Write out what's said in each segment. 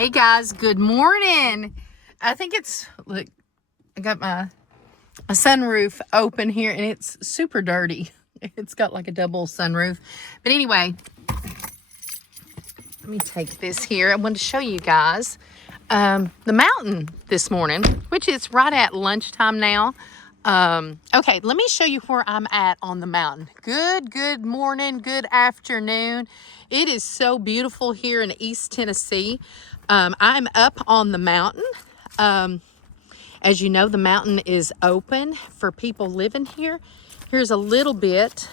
Hey guys, good morning. I think it's, look, I got my sunroof open here and it's super dirty. It's got like a double sunroof. But anyway, let me take this here. I wanted to show you guys the mountain this morning, which is right at lunchtime now. Okay, let me show you where I'm at on the mountain. Good morning, good afternoon. It is so beautiful here in East Tennessee. I'm up on the mountain. As you know, the mountain is open for people living here. Here's a little bit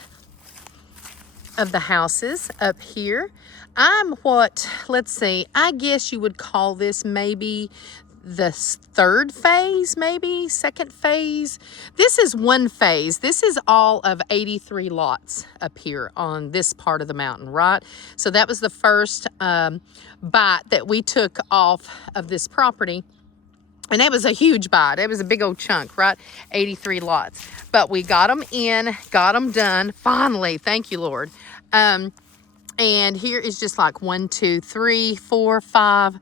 of the houses up here. I'm let's see, I guess you would call this maybe the third phase, maybe second phase. This is one phase. This is all of 83 lots up here on this part of the mountain, right? So that was the first bite that we took off of this property. And that was a huge bite. It was a big old chunk, right? 83 lots. But we got them in, got them done, finally. Thank you, Lord. And here is just like 1, 2, 3, 4, 5.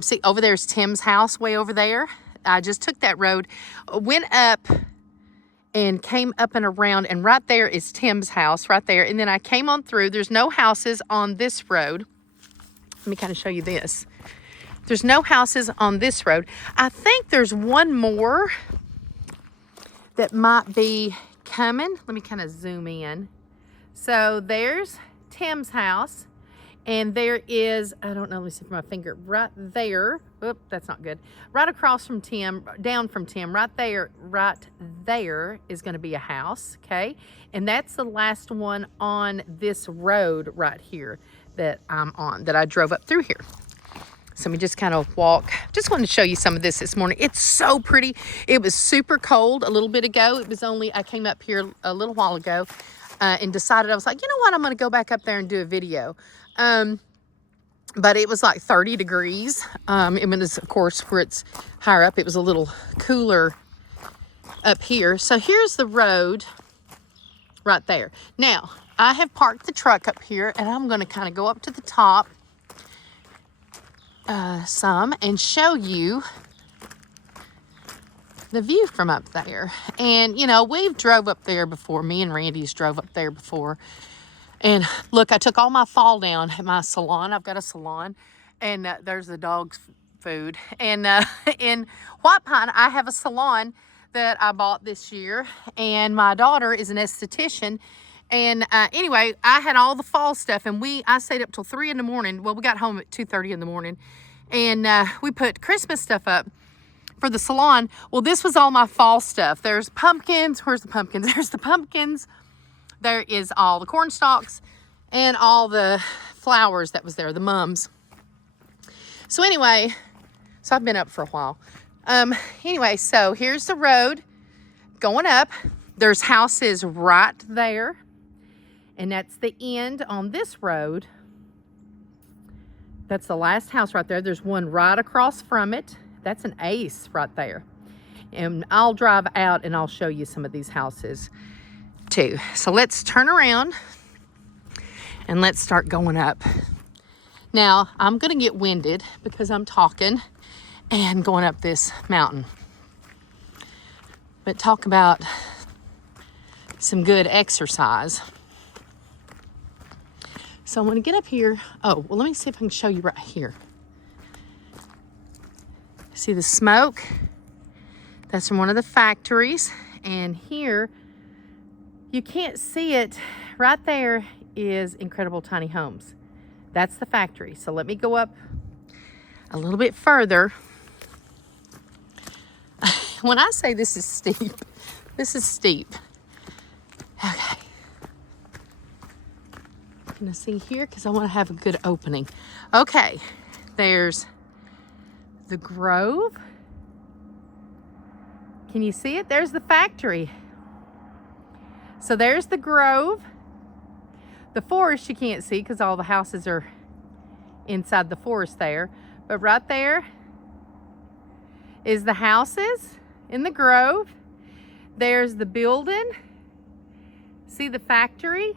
See, over there's Tim's house way over there. I just took that road, went up and came up and around, and right there is Tim's house right there. And then I came on through. There's no houses on this road. Let me kind of show you this. There's no houses on this road. I think there's one more that might be coming. Let me kind of zoom in. So there's Tim's house. And there is, I don't know, let me see from my finger, right there. Oop, that's not good. Right across from Tim, down from Tim, right there is going to be a house, okay? And that's the last one on this road right here that I'm on, that I drove up through here. So let me just kind of walk. Just wanted to show you some of this morning. It's so pretty. It was super cold a little bit ago. It was only, I came up here a little while ago and decided, I was like, you know what, I'm going to go back up there and do a video. But it was like 30 degrees. It was, of course, where it's higher up, it was a little cooler up here. So here's the road right there. Now, I have parked the truck up here, and I'm going to kind of go up to the top some and show you the view from up there. And, you know, we've drove up there before. Me and Randy's drove up there before. And look, I took all my fall down at my salon. I've got a salon, and there's the dog's food. And in White Pine, I have a salon that I bought this year, and my daughter is an esthetician. And anyway, I had all the fall stuff, and I stayed up till 3 in the morning. Well, we got home at 2:30 in the morning, and we put Christmas stuff up for the salon. Well, this was all my fall stuff. There's pumpkins. Where's the pumpkins? There's the pumpkins. There is all the corn stalks and all the flowers that was there, the mums. So anyway, so I've been up for a while. Anyway, so here's the road going up. There's houses right there. And that's the end on this road. That's the last house right there. There's one right across from it. That's an ace right there. And I'll drive out and I'll show you some of these houses too. So let's turn around and let's start going up. Now, I'm going to get winded because I'm talking and going up this mountain. But talk about some good exercise. So I'm going to get up here. Oh, well, let me see if I can show you right here. See the smoke? That's from one of the factories. And here, you can't see it. Right there is IncredibleTiny Homes. That's the factory. So let me go up a little bit further. When I say this is steep, this is steep. Okay. I'm going to see here because I want to have a good opening. Okay. There's the Grove. Can you see it? There's the factory. So there's the Grove. The forest you can't see because all the houses are inside the forest there. But right there is the houses in the Grove. There's the building. See the factory?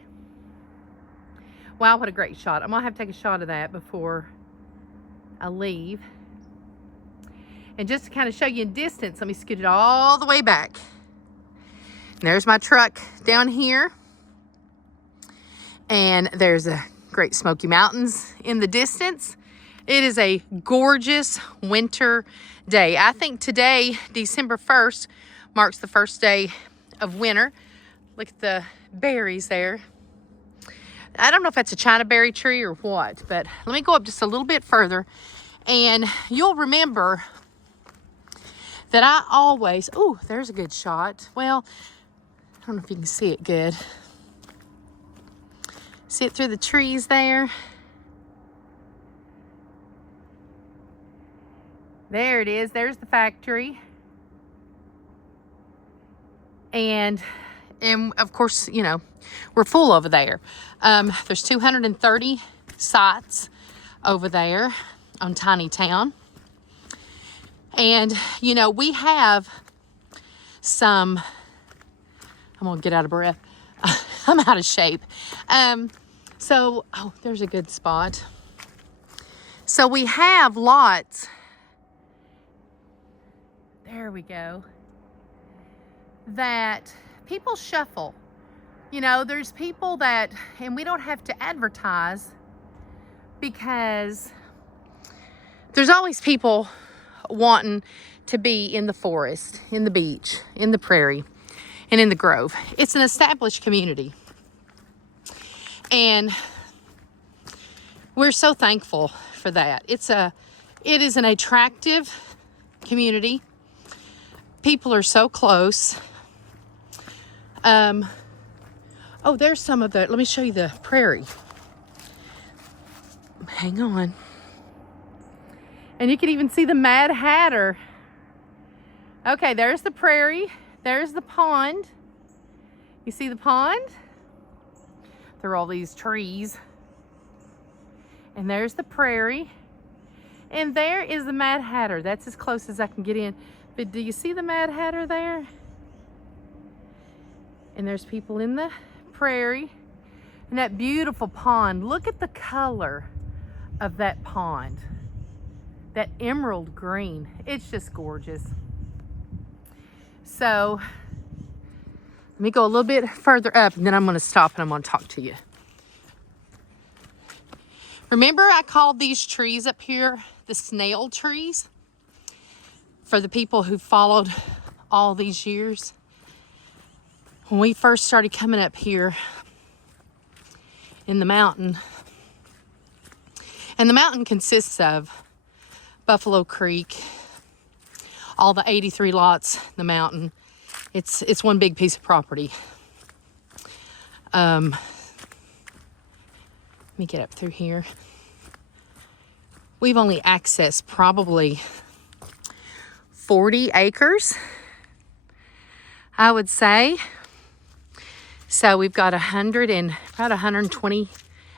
Wow, what a great shot. I'm going to have to take a shot of that before I'll leave. And just to kind of show you in distance, let me scoot it all the way back. And there's my truck down here. And there's the Great Smoky Mountains in the distance. It is a gorgeous winter day. I think today, December 1st, marks the first day of winter. Look at the berries there. I don't know if that's a China berry tree or what, but let me go up just a little bit further. And you'll remember that I always, oh, there's a good shot. Well, I don't know if you can see it good. See it through the trees there? There it is. There's the factory. And of course, you know, we're full over there. There's 230 sites over there on Tiny Town. And, you know, we have some, I'm gonna get out of breath. I'm out of shape. So, oh, there's a good spot. So we have lots. There we go. That people shuffle. You know, there's people that, and we don't have to advertise because there's always people wanting to be in the forest, in the beach, in the prairie, and in the grove. It's an established community. And we're so thankful for that. It is an attractive community. People are so close. Oh, there's some of the, let me show you the prairie. Hang on. And you can even see the Mad Hatter. Okay, there's the prairie. There's the pond. You see the pond? There are all these trees. And there's the prairie. And there is the Mad Hatter. That's as close as I can get in. But do you see the Mad Hatter there? And there's people in the prairie. And that beautiful pond. Look at the color of that pond. That emerald green. It's just gorgeous. So, let me go a little bit further up and then I'm going to stop and I'm going to talk to you. Remember I called these trees up here the snail trees? For the people who followed all these years. When we first started coming up here in the mountain, and the mountain consists of Buffalo Creek, all the 83 lots, the mountain. It's one big piece of property. Let me get up through here. We've only accessed probably 40 acres, I would say. So we've got about 120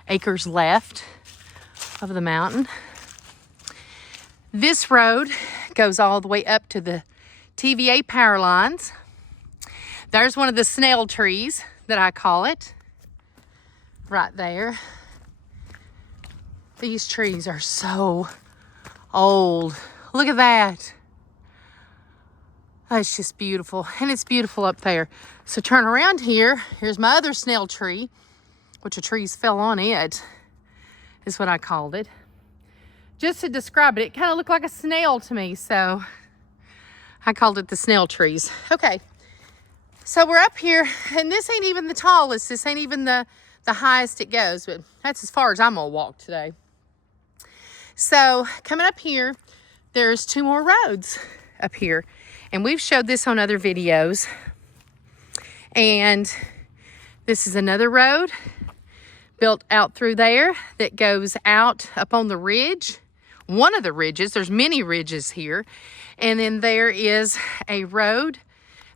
acres left of the mountain. This road goes all the way up to the TVA power lines. There's one of the snail trees that I call it, right there. These trees are so old. Look at that. Oh, it's just beautiful, and it's beautiful up there. So turn around here. Here's my other snail tree, which the trees fell on it, is what I called it. Just to describe it, it kind of looked like a snail to me, so I called it the snail trees. Okay, so we're up here, and this ain't even the tallest. This ain't even the highest it goes, but that's as far as I'm gonna walk today. So coming up here, there's 2 more roads up here. And we've showed this on other videos. And this is another road built out through there that goes out up on the ridge. One of the ridges, there's many ridges here. And then there is a road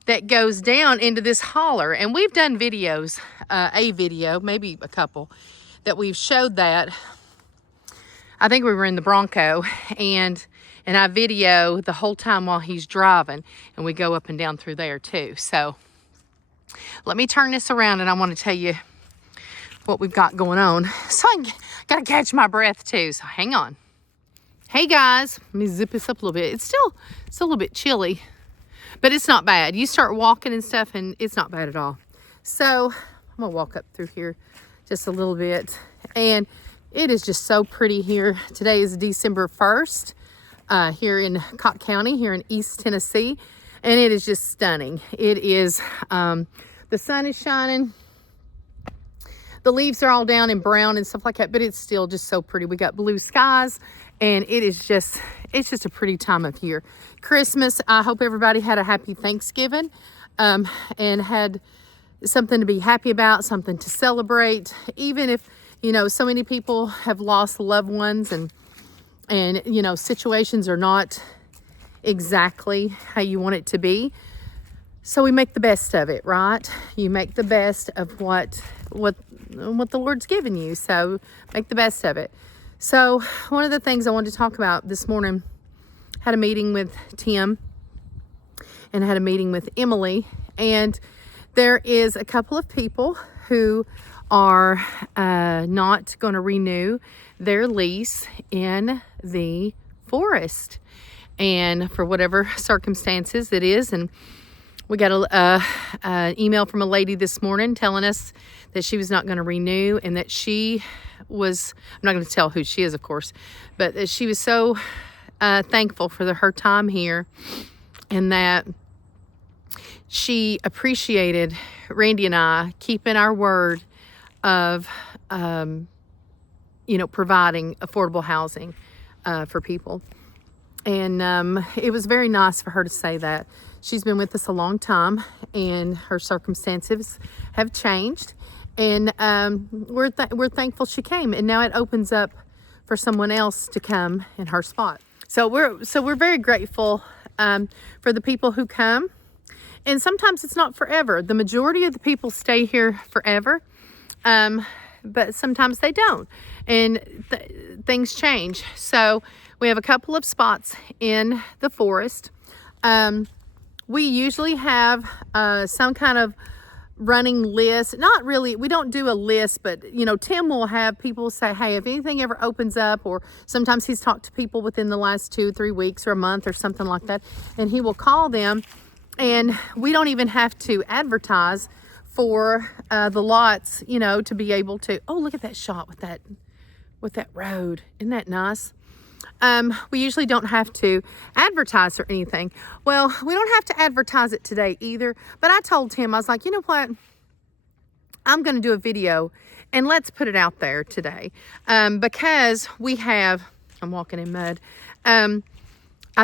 that goes down into this holler. And we've done videos, a video, maybe a couple, that we've showed that. I think we were in the Bronco, and I video the whole time while he's driving, and we go up and down through there too. So let me turn this around, and I want to tell you what we've got going on. So I gotta catch my breath too, so hang on. Hey guys, let me zip this up a little bit. It's still a little bit chilly, but it's not bad. You start walking and stuff and it's not bad at all. So I'm gonna walk up through here just a little bit, and it is just so pretty here. Today is December 1st here in Cocke County, here in East Tennessee, and it is just stunning. It is, the sun is shining. The leaves are all down in brown and stuff like that, but it's still just so pretty. We got blue skies, and it's just a pretty time of year. Christmas, I hope everybody had a happy Thanksgiving and had something to be happy about, something to celebrate. Even if, you know, so many people have lost loved ones and you know, situations are not exactly how you want it to be. So we make the best of it, right? You make the best of what the Lord's given you. So make the best of it. So one of the things I wanted to talk about this morning, had a meeting with Tim and had a meeting with Emily, and there is a couple of people who are not going to renew their lease in the forest, and for whatever circumstances it is. And we got an email from a lady this morning telling us that she was not going to renew, and that she was, I'm not going to tell who she is, of course, but that she was so thankful for her time here, and that she appreciated Randy and I keeping our word of, you know, providing affordable housing for people. And it was very nice for her to say that. She's been with us a long time, and her circumstances have changed, and we're thankful she came, and now it opens up for someone else to come in her spot. So we're very grateful for the people who come, and sometimes it's not forever. The majority of the people stay here forever, but sometimes they don't, and things change. So we have a couple of spots in the forest. We usually have some kind of running list. Not really, we don't do a list, but you know, Tim will have people say, hey, if anything ever opens up, or sometimes he's talked to people within the last 2-3 weeks or a month or something like that, and he will call them, and we don't even have to advertise for the lots, you know, to be able to, oh, look at that shot with that road. Isn't that nice? We usually don't have to advertise or anything. Well, we don't have to advertise it today either, but I told Tim, I was like, you know what? I'm going to do a video and let's put it out there today. Because we have, I'm walking in mud. I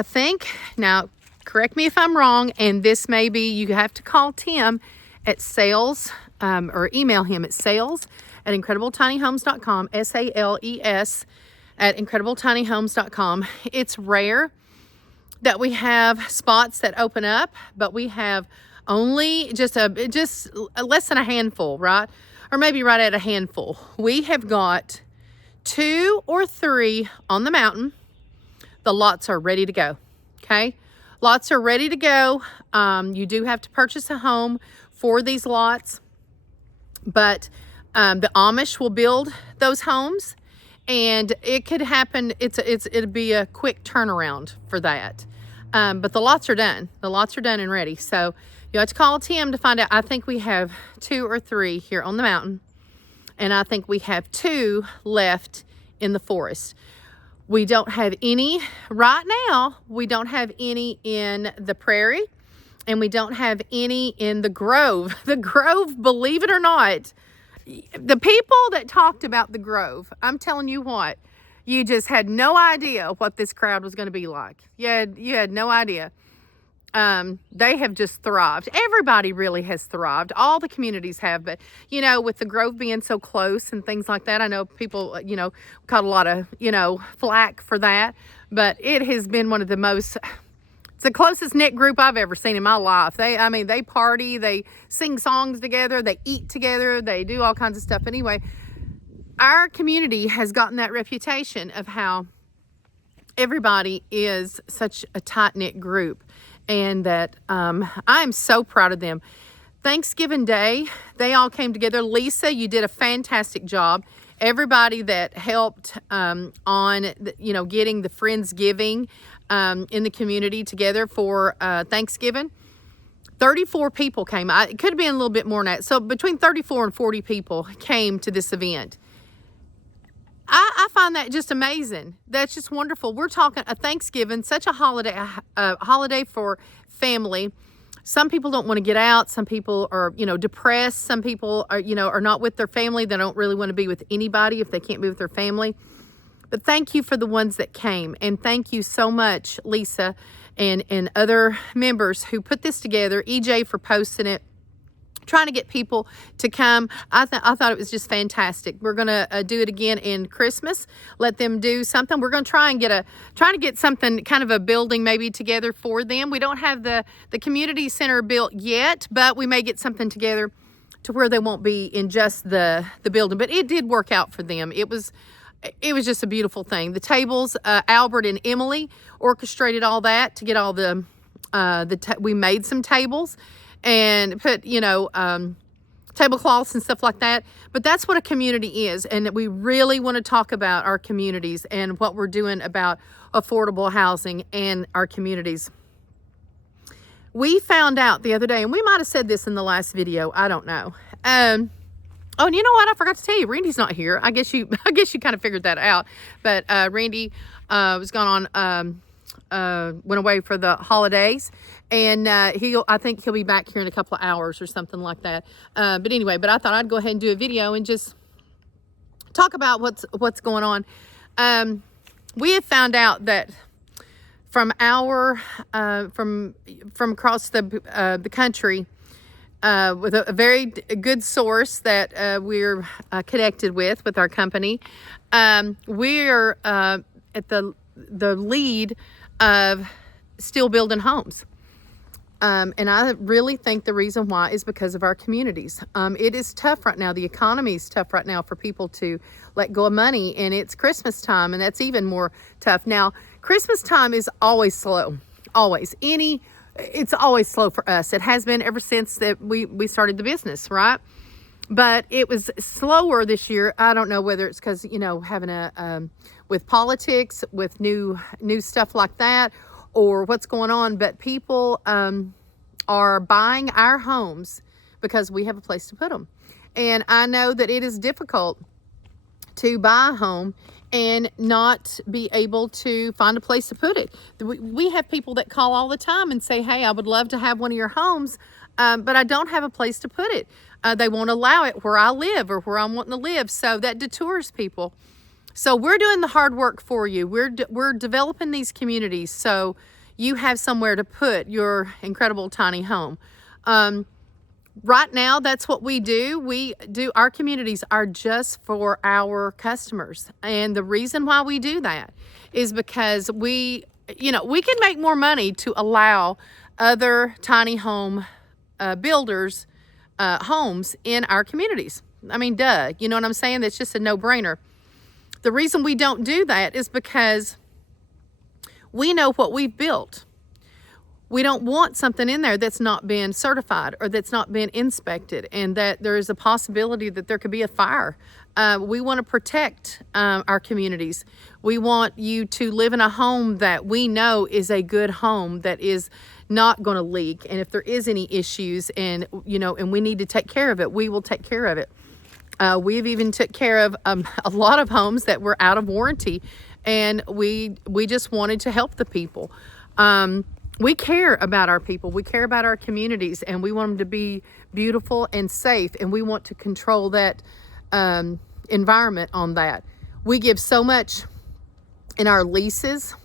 think, now correct me if I'm wrong, and this may be, you have to call Tim at sales, or email him at sales@IncredibleTinyHomes.com, SALES at IncredibleTinyHomes.com. It's rare that we have spots that open up, but we have only just less than a handful, right? Or maybe right at a handful. We have got 2 or 3 on the mountain. The lots are ready to go, okay? Lots are ready to go. You do have to purchase a home for these lots, but the Amish will build those homes, and it could happen. It'd be a quick turnaround for that. But the lots are done. The lots are done and ready. So you have to call Tim to find out. I think we have 2 or 3 here on the mountain, and I think we have 2 left in the forest. We don't have any right now. We don't have any in the prairie, and we don't have any in the grove. The grove, believe it or not, the people that talked about the grove, I'm telling you what, you just had no idea what this crowd was going to be like. You had no idea. They have just thrived. Everybody really has thrived. All the communities have, but you know, with the grove being so close and things like that, I know people, you know, caught a lot of, you know, flack for that, but it has been one of the most, it's the closest knit group I've ever seen in my life. They party, they sing songs together, they eat together, they do all kinds of stuff. Anyway, our community has gotten that reputation of how everybody is such a tight-knit group, and that I'm so proud of them. Thanksgiving Day, they all came together. Lisa, you did a fantastic job everybody that helped on, getting the Friendsgiving in the community together for Thanksgiving. 34 people came. It could have been a little bit more than that. So between 34 and 40 people came to this event. I find that just amazing. That's just wonderful. We're talking a Thanksgiving, such a holiday for family. Some people don't want to get out. Some people are, depressed. Some people are not with their family. They don't really want to be with anybody if they can't be with their family. But thank you for the ones that came. And thank you so much, Lisa and other members who put this together. EJ for posting it, trying to get people to come. I thought it was just fantastic. We're going to do it again in Christmas. Let them do something. We're going to try to get something, kind of a building maybe together for them. We don't have the community center built yet, but we may get something together to where they won't be in just the building. But it did work out for them. It was just a beautiful thing. The tables, Albert and Emily orchestrated all that to get all we made some tables and put, tablecloths and stuff like that. But that's what a community is. And we really want to talk about our communities and what we're doing about affordable housing and our communities. We found out the other day, and we might have said this in the last video, I don't know. Oh, and you know what? I forgot to tell you, Randy's not here. I guess you kind of figured that out. But Randy was gone on, went away for the holidays, and I think he'll be back here in a couple of hours or something like that. But anyway, I thought I'd go ahead and do a video and just talk about what's going on. We have found out that from across the country, with a very good source that we're connected with our company. We're at the lead of still building homes. And I really think the reason why is because of our communities. It is tough right now. The economy is tough right now for people to let go of money, and it's Christmas time, and that's even more tough. Now, Christmas time is always slow, always. It's always slow for us. It has been ever since that we started the business, right? But it was slower this year. I don't know whether it's because, having with politics, with new stuff like that, or what's going on. But people are buying our homes because we have a place to put them. And I know that it is difficult to buy a home and not be able to find a place to put it. We have people that call all the time and say, hey, I would love to have one of your homes, but I don't have a place to put it. They won't allow it where I live or where I'm wanting to live. So that detours people. So we're doing the hard work for you. We're developing these communities so you have somewhere to put your incredible tiny home. Right now, that's what we do. Our communities are just for our customers. And the reason why we do that is because we can make more money to allow other tiny home builders homes in our communities. I mean, duh, you know what I'm saying? That's just a no-brainer. The reason we don't do that is because we know what we've built. We don't want something in there that's not been certified or that's not been inspected, and that there is a possibility that there could be a fire. We want to protect our communities. We want you to live in a home that we know is a good home, that is not going to leak. And if there is any issues and we need to take care of it, we will take care of it. We've even took care of a lot of homes that were out of warranty, and we just wanted to help the people. We care about our people. We care about our communities, and we want them to be beautiful and safe, and we want to control that environment on that. We give so much in our leases.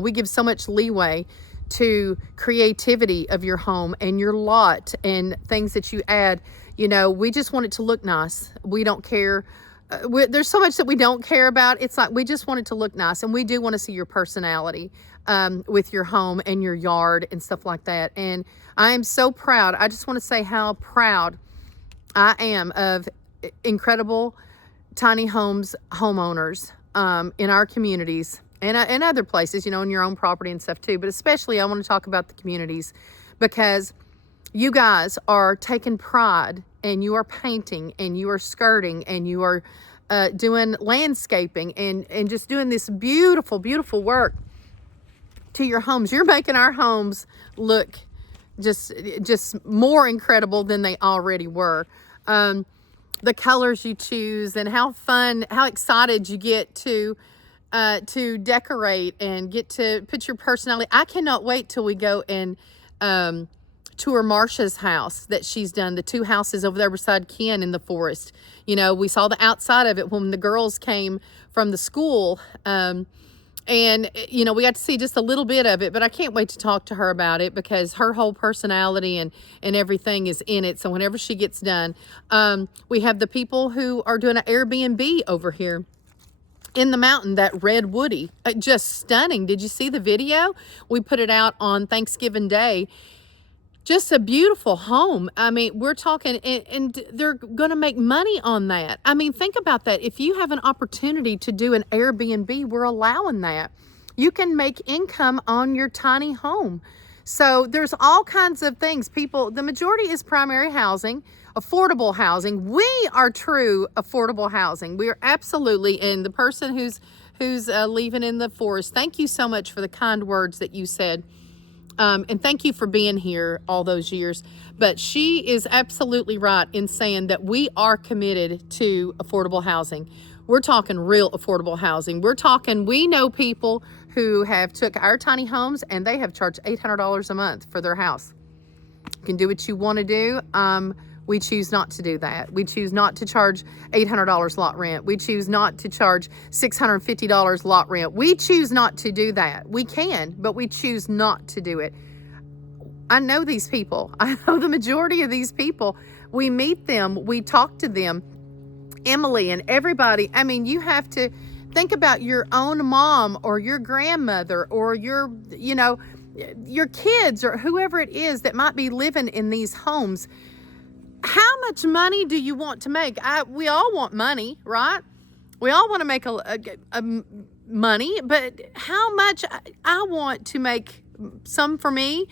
We give so much leeway to creativity of your home and your lot and things that you add. We just want it to look nice. We don't care. There's so much that we don't care about. It's like we just want it to look nice, and we do want to see your personality with your home and your yard and stuff like that. And I am so proud. I just want to say how proud I am of Incredible Tiny Homes homeowners in our communities and other places, in your own property and stuff too. But especially I want to talk about the communities, because you guys are taking pride, and you are painting, and you are skirting, and you are doing landscaping and just doing this beautiful, beautiful work to your homes. You're making our homes look just more incredible than they already were. The colors you choose and how excited you get to decorate and get to put your personality. I cannot wait till we go and tour Marsha's house that she's done, the 2 houses over there beside Ken in the forest. You know, we saw the outside of it when the girls came from the school. And, you know, we got to see just a little bit of it, but I can't wait to talk to her about it because her whole personality and everything is in it. So whenever she gets done, we have the people who are doing an Airbnb over here in the mountain, that red woody, just stunning. Did you see the video? We put it out on Thanksgiving Day. Just a beautiful home. I mean, we're talking, and they're going to make money on that. I mean, think about that. If you have an opportunity to do an Airbnb, we're allowing that. You can make income on your tiny home. So there's all kinds of things. People, the majority is primary housing, affordable housing. We are true affordable housing. We are absolutely, and the person who's leaving in the forest, thank you so much for the kind words that you said. And thank you for being here all those years. But she is absolutely right in saying that we are committed to affordable housing. We're talking real affordable housing. We're talking, we know people who have took our tiny homes and they have charged $800 a month for their house. You can do what you want to do. We choose not to do that. We choose not to charge $800 lot rent. We choose not to charge $650 lot rent. We choose not to do that. We can, but we choose not to do it. I know these people. I know the majority of these people. We meet them. We talk to them. Emily and everybody. I mean, you have to think about your own mom or your grandmother or your kids or whoever it is that might be living in these homes. How much money do you want to make? We all want money, right? We all want to make a money, but how much? I want to make some for me,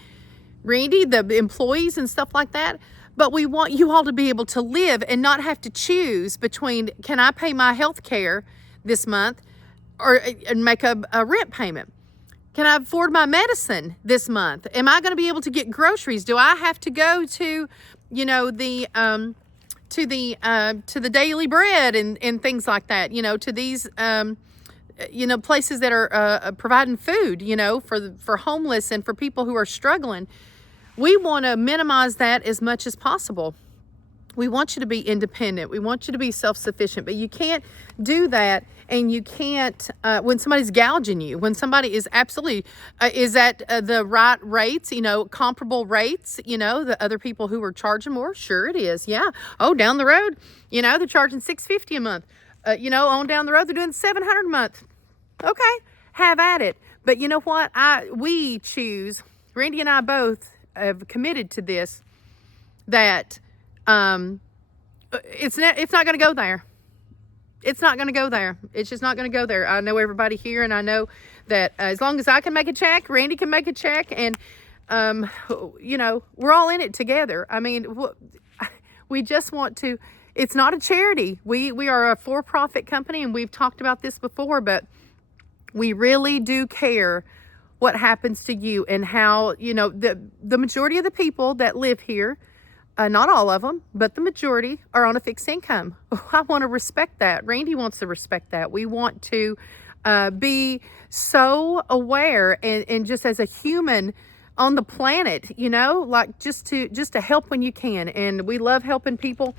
Randy, the employees and stuff like that. But we want you all to be able to live and not have to choose between, can I pay my health care this month or and make a rent payment? Can I afford my medicine this month? Am I going to be able to get groceries? Do I have to go to the Daily Bread and things like that, to these, places that are providing food, for homeless and for people who are struggling. We want to minimize that as much as possible. We want you to be independent. We want you to be self-sufficient, but you can't do that. And you can't, when somebody's gouging you, when somebody is absolutely, is at the right rates, comparable rates, the other people who are charging more? Sure it is. Yeah. Oh, down the road, they're charging $650 a month. On down the road, they're doing $700 a month. Okay. Have at it. But you know what? We choose, Randy and I both have committed to this, that it's not going to go there. It's not going to go there. It's just not going to go there. I know everybody here, and I know that as long as I can make a check, Randy can make a check, and, we're all in it together. I mean, we just want to, it's not a charity. We are a for-profit company, and we've talked about this before, but we really do care what happens to you and how, the majority of the people that live here, not all of them, but the majority are on a fixed income. I want to respect that. Randy wants to respect that. We want to be so aware and just as a human on the planet, like just to help when you can. And we love helping people.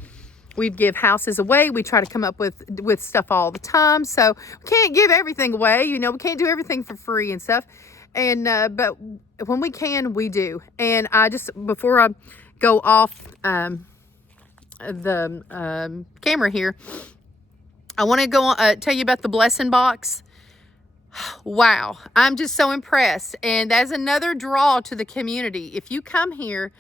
We give houses away. We try to come up with stuff all the time. So we can't give everything away. We can't do everything for free and stuff. And but when we can, we do. And I just, before I go off the camera here, I want to go on, tell you about the blessing box. Wow, I'm just so impressed. And that's another draw to the community. If you come here,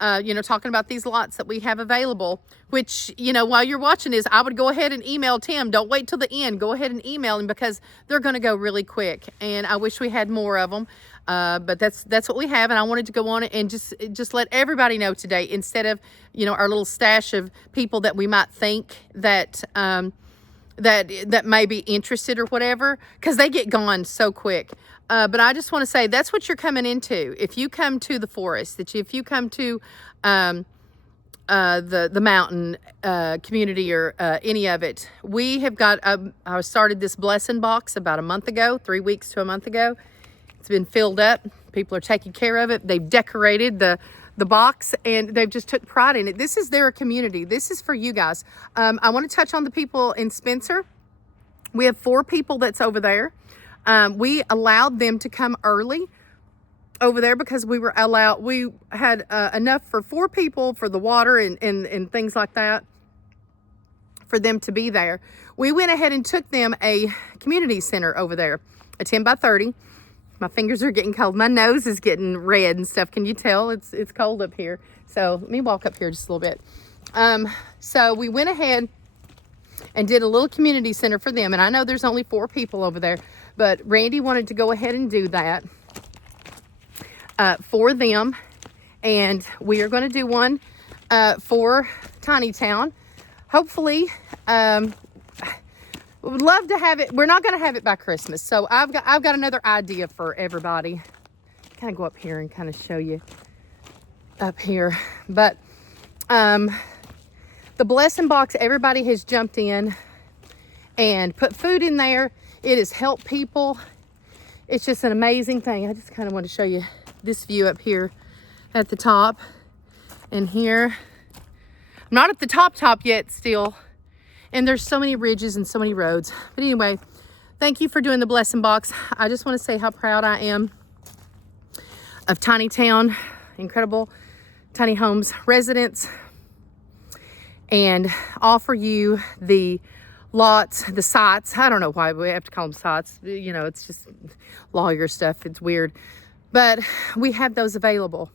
talking about these lots that we have available, which, while you're watching this, I would go ahead and email Tim. Don't wait till the end. Go ahead and email him because they're going to go really quick. And I wish we had more of them. But that's what we have. And I wanted to go on and just let everybody know today, instead of, our little stash of people that we might think that, that may be interested or whatever, because they get gone so quick. But I just want to say that's what you're coming into. If you come to the forest, if you come to the mountain community or any of it, we have got, I started this blessing box about a month ago, 3 weeks to a month ago. It's been filled up. People are taking care of it. They've decorated the box, and they've just took pride in it. This is their community. This is for you guys. I want to touch on the people in Spencer. We have 4 people that's over there. We allowed them to come early over there because we had enough for 4 people for the water and things like that for them to be there. We went ahead and took them a community center over there, a 10 by 30. My fingers are getting cold. My nose is getting red and stuff. Can you tell? It's cold up here. So let me walk up here just a little bit. So we went ahead and did a little community center for them. And I know there's only 4 people over there, but Randy wanted to go ahead and do that for them. And we are going to do one for Tiny Town. Hopefully, we would love to have it. We're not going to have it by Christmas. So I've got another idea for everybody. Kind of go up here and kind of show you up here. But the blessing box, everybody has jumped in and put food in there. It has helped people. It's just an amazing thing. I just kind of want to show you this view up here at the top. And here, I'm not at the top yet still. And there's so many ridges and so many roads. But anyway, thank you for doing the blessing box. I just want to say how proud I am of Tiny Town, Incredible Tiny Homes residents, and offer you the lots, the sites. I don't know why we have to call them sites. You know, it's just lawyer stuff. It's weird. But we have those available.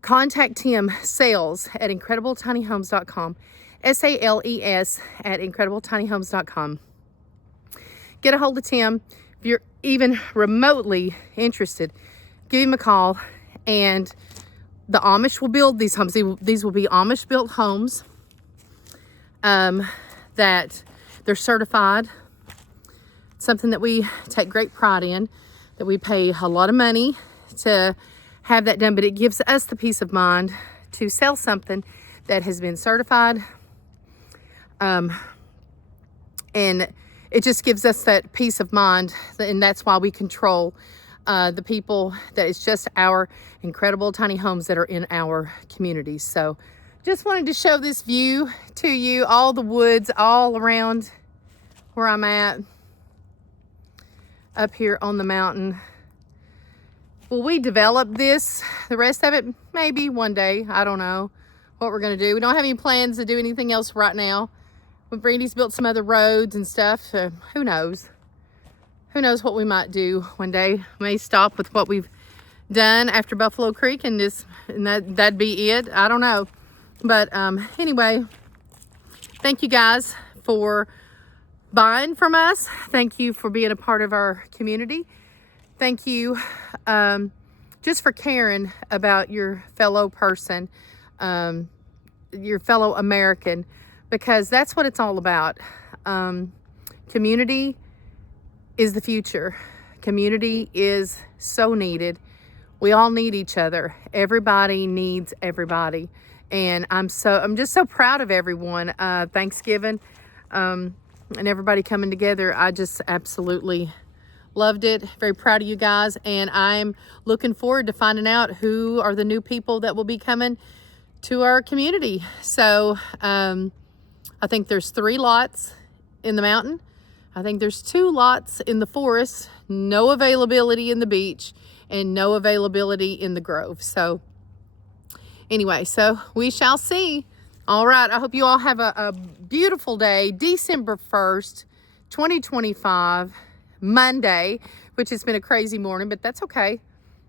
Contact Tim, sales at IncredibleTinyHomes.com. SALES at IncredibleTinyHomes.com. Get a hold of Tim. If you're even remotely interested, give him a call. And the Amish will build these homes. These will be Amish built homes that they're certified. Something that we take great pride in, that we pay a lot of money to have that done, but it gives us the peace of mind to sell something that has been certified. And it just gives us that peace of mind, and that's why we control the people, that it's just our incredible tiny homes that are in our communities. So just wanted to show this view to you, all the woods all around where I'm at up here on the mountain. Will we develop this, the rest of it? Maybe one day. I don't know what we're going to do. We don't have any plans to do anything else right now. But Brandy's built some other roads and stuff, so who knows? Who knows what we might do one day. We may stop with what we've done after Buffalo Creek and that'd be it. I don't know. But anyway, thank you guys for buying from us. Thank you for being a part of our community. Thank you just for caring about your fellow person, your fellow American, because that's what it's all about. Community is the future. Community is so needed. We all need each other. Everybody needs everybody. And I'm just so proud of everyone. Thanksgiving and everybody coming together. I just absolutely loved it. Very proud of you guys. And I'm looking forward to finding out who are the new people that will be coming to our community. So I think there's 3 lots in the mountain. I think there's 2 lots in the forest, no availability in the beach, and no availability in the grove. So anyway, so we shall see. All right, I hope you all have a beautiful day. December 1st, 2025, Monday, which has been a crazy morning, but that's okay.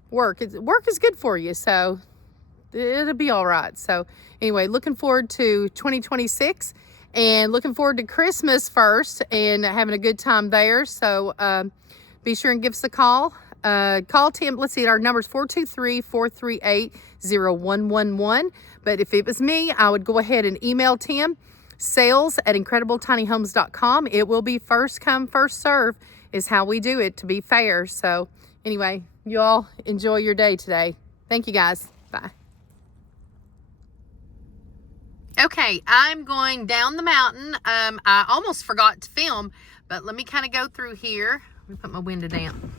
Work is good for you, so it'll be all right. So anyway, looking forward to 2026 and looking forward to Christmas first and having a good time there. So be sure and give us a call. Call Tim. Let's see, our number is 423-438-0111. But if it was me, I would go ahead and email Tim sales@IncredibleTinyHomes.com. It will be first come, first serve is how we do it, to be fair. So anyway, you all enjoy your day today. Thank you guys. Bye. Okay, I'm going down the mountain. I almost forgot to film, but let me kind of go through here. Let me put my window down.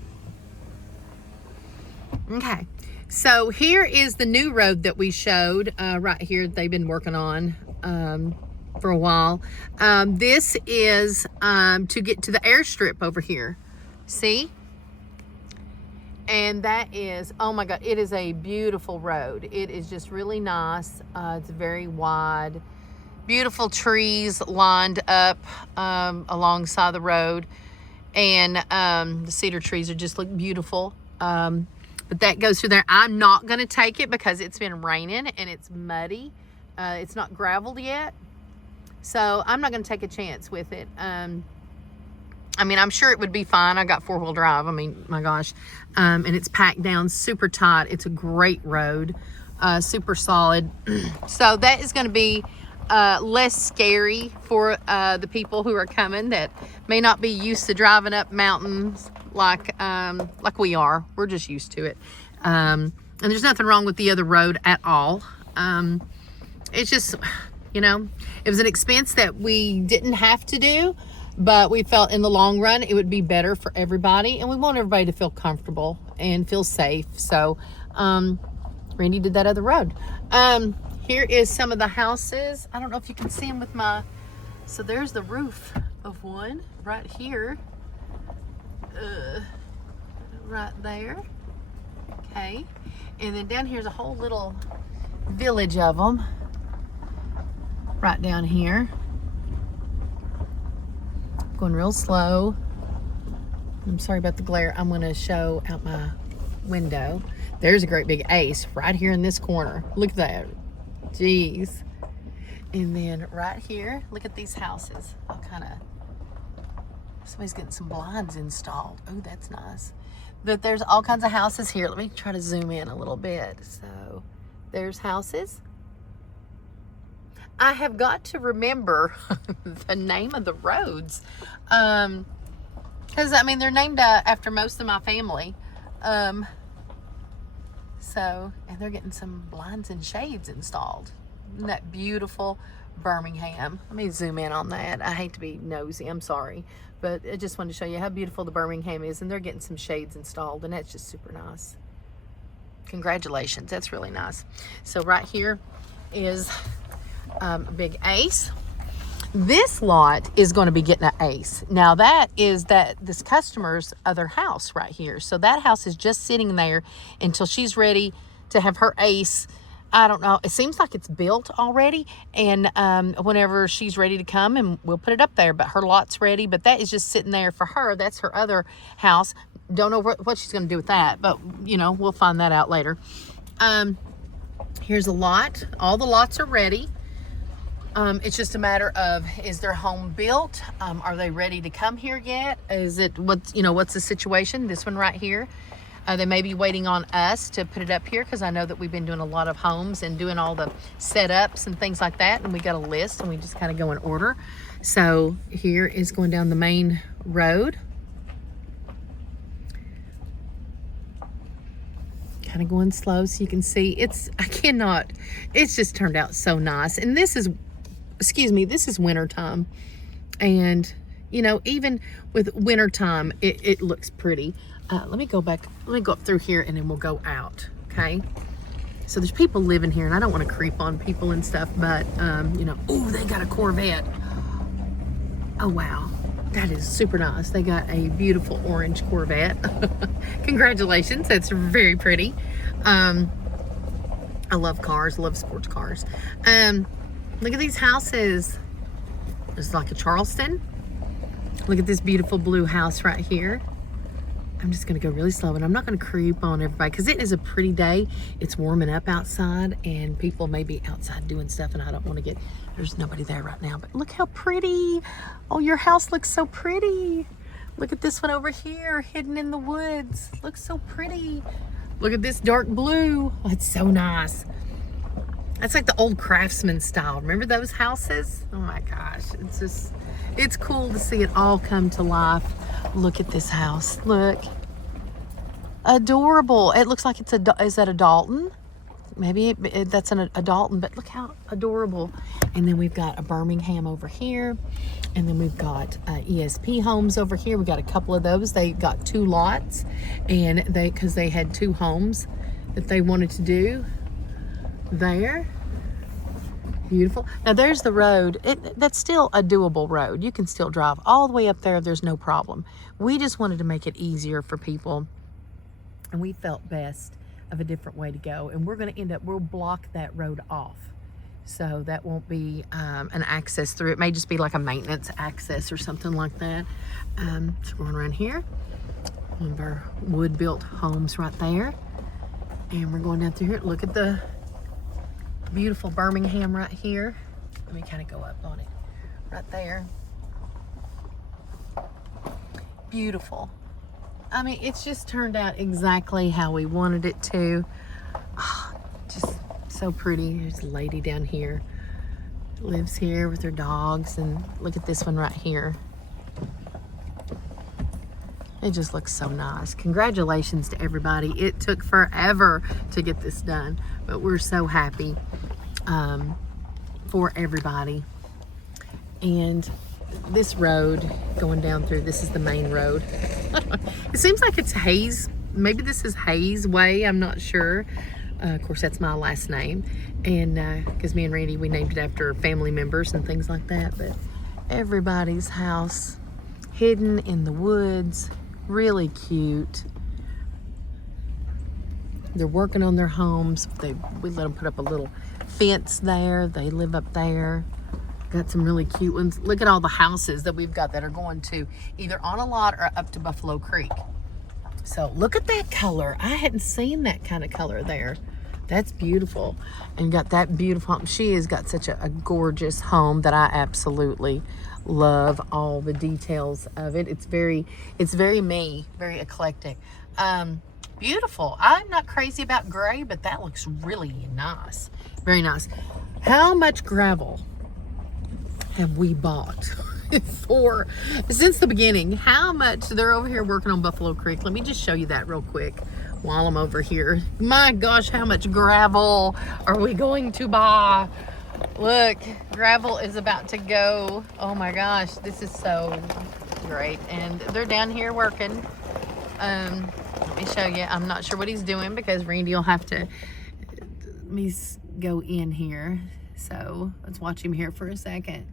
Okay, so here is the new road that we showed right here. They've been working on for a while. This is to get to the airstrip over here. See? And that is, oh my God, it is a beautiful road. It is just really nice. It's very wide. Beautiful trees lined up alongside the road. And the cedar trees are just look beautiful. But that goes through there. I'm not going to take it because it's been raining and it's muddy. It's not graveled yet. So I'm not going to take a chance with it. I mean, I'm sure it would be fine. I got 4-wheel drive. I mean, my gosh. And it's packed down super tight. It's a great road, super solid. So that is going to be less scary for the people who are coming that may not be used to driving up mountains like we are. We're just used to it. And there's nothing wrong with the other road at all. It's just, you know, it was an expense that we didn't have to do. But we felt in the long run, it would be better for everybody. And we want everybody to feel comfortable and feel safe. So, Randy did that other road. Here is some of the houses. I don't know if you can see them with my... So there's the roof of one right here. Right there. Okay. And then down here's a whole little village of them. Right down here. Going real slow. I'm sorry about the glare. I'm going to show out my window. There's a great big ace right here in this corner. Look at that. Jeez. And then right here, look at these houses. I'll kind of... Somebody's getting some blinds installed. Oh, that's nice. But there's all kinds of houses here. Let me try to zoom in a little bit. So there's houses. I have got to remember the name of the roads. Because, I mean, they're named after most of my family. So, and they're getting some blinds and shades installed. Isn't that beautiful? Birmingham. Let me zoom in on that. I hate to be nosy. I'm sorry. But I just wanted to show you how beautiful the Birmingham is. And they're getting some shades installed. And that's just super nice. Congratulations. That's really nice. So, right here is... a big ace. This lot is going to be getting an ace. Now that is this customer's other house right here. So that house is just sitting there until she's ready to have her ace. I don't know. It seems like it's built already. And whenever she's ready to come, and we'll put it up there. But her lot's ready. But that is just sitting there for her. That's her other house. Don't know what she's going to do with that. But, you know, we'll find that out later. Here's a lot. All the lots are ready. It's just a matter of, is their home built? Are they ready to come here yet? Is it, what's the situation? This one right here. They may be waiting on us to put it up here because I know that we've been doing a lot of homes and doing all the setups and things like that. And we got a list and we just kind of go in order. So here is going down the main road. Kind of going slow so you can see. It's just turned out so nice. And this is winter time. And, you know, even with winter time, it looks pretty. Let me go back. Let me go up through here and then we'll go out. Okay. So there's people living here and I don't want to creep on people and stuff, but, you know, oh, they got a Corvette. Oh, wow. That is super nice. They got a beautiful orange Corvette. Congratulations. That's very pretty. I love cars, love sports cars. Look at these houses. It's like a Charleston. Look at this beautiful blue house right here. I'm just going to go really slow and I'm not going to creep on everybody because it is a pretty day. It's warming up outside and people may be outside doing stuff and I don't want to get, there's nobody there right now, but look how pretty. Oh, your house looks so pretty. Look at this one over here hidden in the woods. Looks so pretty. Look at this dark blue. Oh, it's so nice. That's like the old craftsman style. Remember those houses? Oh my gosh, it's cool to see it all come to life. Look at this house, look. Adorable. It looks like is that a Dalton? Maybe that's a Dalton, but look how adorable. And then we've got a Birmingham over here. And then we've got ESP homes over here. We got a couple of those. They got 2 lots, and because they had 2 homes that they wanted to do there. Beautiful. Now there's the road. That's still a doable road. You can still drive all the way up there. There's no problem. We just wanted to make it easier for people, and we felt best of a different way to go. And we're going to we'll block that road off. So that won't be an access through. It may just be like a maintenance access or something like that. So we're going around here. One of our wood-built homes right there. And we're going down through here. Look at the beautiful Birmingham right here. Let me kind of go up on it. Right there. Beautiful. I mean, it's just turned out exactly how we wanted it to. Oh, just so pretty. There's a lady down here. Lives here with her dogs. And look at this one right here. It just looks so nice. Congratulations to everybody. It took forever to get this done, but we're so happy for everybody. And this road going down through, this is the main road. It seems like it's Hayes. Maybe this is Hayes Way. I'm not sure. Of course, that's my last name. And because me and Randy, we named it after family members and things like that. But everybody's house hidden in the woods. Really cute. They're working on their homes. We let them put up a little fence there. They live up there. Got some really cute ones. Look at all the houses that we've got that are going to either on a lot or up to Buffalo Creek. So look at that color. I hadn't seen that kind of color there. That's beautiful. And got that beautiful home. She has got such a gorgeous home that I absolutely love all the details of it. It's very me, very eclectic. Beautiful. I'm not crazy about gray, but that looks really nice. Very nice. How much gravel have we bought since the beginning? How much? They're over here working on Buffalo Creek. Let me just show you that real quick while I'm over here. My gosh, how much gravel are we going to buy? Look, gravel is about to go. Oh my gosh, this is so great. And they're down here working. Let me show you. I'm not sure what he's doing because Randy will have to let me go in here. So let's watch him here for a second.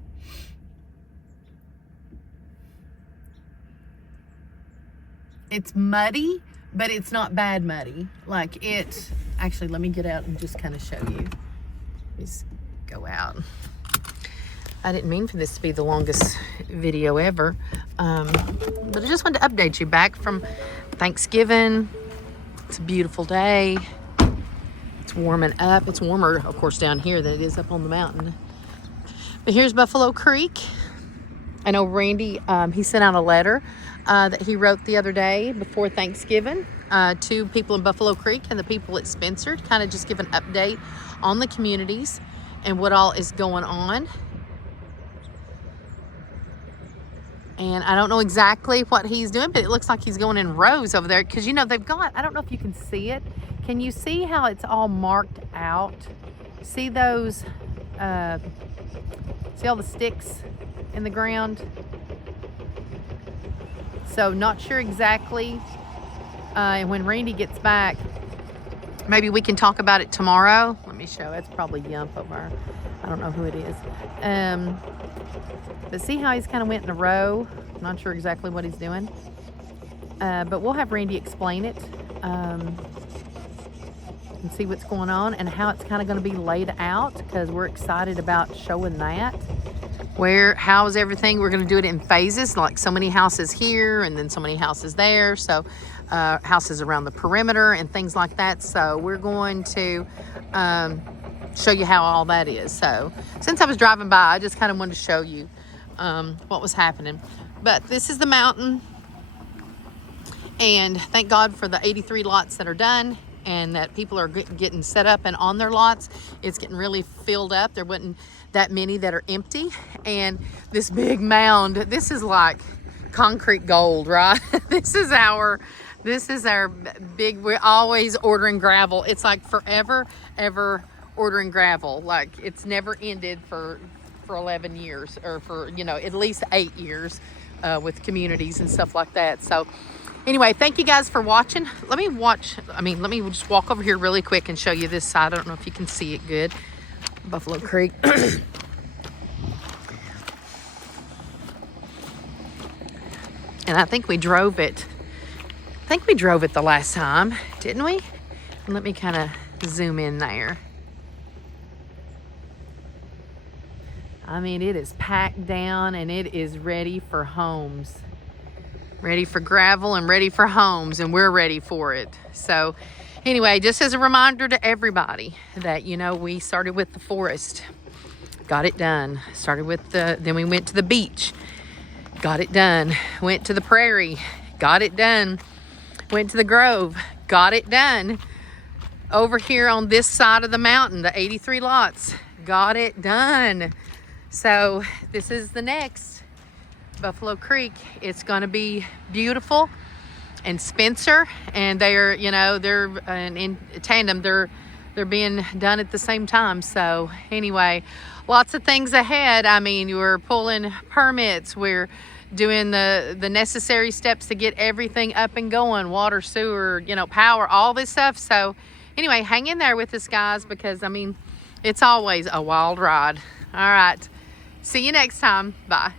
It's muddy, but it's not bad muddy. Like it, actually, let me get out and just kind of show you. Just go out. I didn't mean for this to be the longest video ever, but I just wanted to update you back from Thanksgiving. It's a beautiful day. It's warming up. It's warmer, of course, down here than it is up on the mountain. But here's Buffalo Creek. I know Randy, he sent out a letter that he wrote the other day before Thanksgiving to people in Buffalo Creek and the people at Spencer to kind of just give an update on the communities and what all is going on. And I don't know exactly what he's doing, but it looks like he's going in rows over there because, you know, they've got, I don't know if you can see it. Can you see how it's all marked out? See those, see all the sticks in the ground? So not sure exactly. When Randy gets back, maybe we can talk about it tomorrow. Let me show. It's probably Yump over. I don't know who it is. But see how he's kind of went in a row. I'm not sure exactly what he's doing. But we'll have Randy explain it and see what's going on and how it's kind of going to be laid out because we're excited about showing that. How's everything? We're going to do it in phases, like so many houses here and then so many houses there. So houses around the perimeter and things like that. So we're going to show you how all that is. So since I was driving by, I just kind of wanted to show you what was happening. But this is the mountain. And thank God for the 83 lots that are done. and that people are getting set up and on their lots. It's getting really filled up. There wasn't that many that are empty. And this big mound, this is like concrete gold, right? This is our big, we're always ordering gravel. It's like forever, ever ordering gravel. Like it's never ended for 11 years, or for, you know, at least 8 years with communities and stuff like that. So anyway, thank you guys for watching. Let me just walk over here really quick and show you this side. I don't know if you can see it good. Buffalo Creek. And I think we drove it. The last time, didn't we? Let me kind of zoom in there. I mean, it is packed down and it is ready for homes. Ready for gravel and ready for homes, and we're ready for it. So anyway, just as a reminder to everybody that, you know, we started with the forest, got it done. Then we went to the beach, got it done. Went to the prairie, got it done. Went to the grove, got it done. Over here on this side of the mountain, the 83 lots, got it done. So this is the next Buffalo Creek. It's going to be beautiful. And Spencer, and they're, you know, they're in tandem. They're being done at the same time. So anyway, lots of things ahead. I mean, we're pulling permits. We're doing the necessary steps to get everything up and going. Water, sewer, you know, power, all this stuff. So anyway, hang in there with us, guys, because I mean, it's always a wild ride. All right. See you next time. Bye.